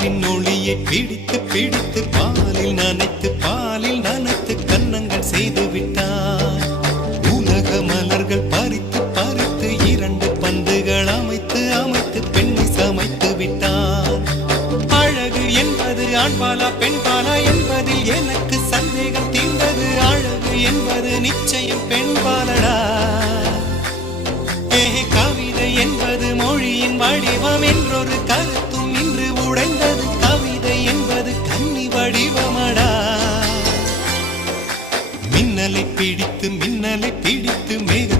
நிலவின் ஒளியை பிடித்து பிடித்து பாலில் நனைத்து கன்னங்கள் செய்து விட்டார். உலக மலர்கள் பறித்து பறித்து 2 பந்துகள் அமைத்து அமைத்து பெண்ணை சமைத்து விட்டார். அழகு என்பது ஆண்பாலா பெண்பாலா என்பதில் எனக்கு சந்தேகம் தீர்ந்தது. அழகு என்பது நிச்சயம் பெண்பாலடா. கவிதை என்பது மொழியின் வடிவம் என்றொரு கருத்தும் இன்று உடைந்தது. கவிதை என்பது கன்னி வடிவமடா. மின்னலை பிடித்து